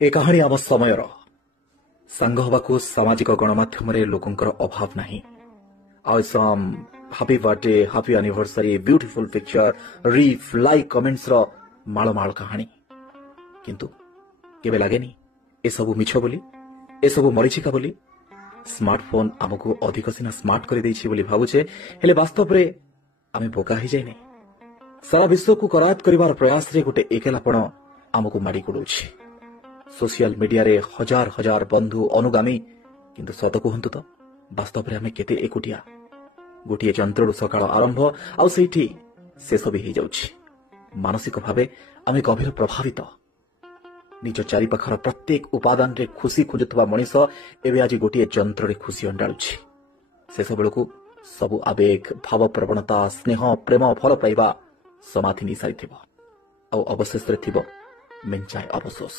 ए कहानी आम समयर सांग हवाकू सामाजिक गणमाध्यम लोकंकर अभाव नहीं आम happy birthday happy anniversary beautiful picture रीफ लाइक कमेंट्स रो मालमाल कहानी किंतु केबे लागेनी ए सबु मिछ बोली ए सबु मरीचिका बोली स्मार्टफोन आमको अधिक सिना स्मार्ट कर देछि बोली भाबुछे हेले वास्तव रे आमे बोका ही जाइने सारा विश्व को करायत करिवार प्रयास रे गोटे एकेलापण आमको माडी कुडुछि सोशल मीडिया रे हजार हजार बंधु अनुगामी किंतु सत कहतु तो वास्तव रे आमे केते एकुटिया गोटे यंत्रु सकाळ आरंभ आउ सेठी शेष भी हो जाउछि मानसिक भावे आमे गभीर प्रभावित निज चारिपाखर प्रत्येक उपादान रे खुशी खोजुवा मनीष एवं आज गोटे यंत्र रे खुशी अंडाळुछि शेष बेलू सबु आवेग भाव प्रवणता स्नेह प्रेम फल पाइबा समाधि नि सारी थिबो आ अवशेष रे थिबो मेंचाए अवशोष।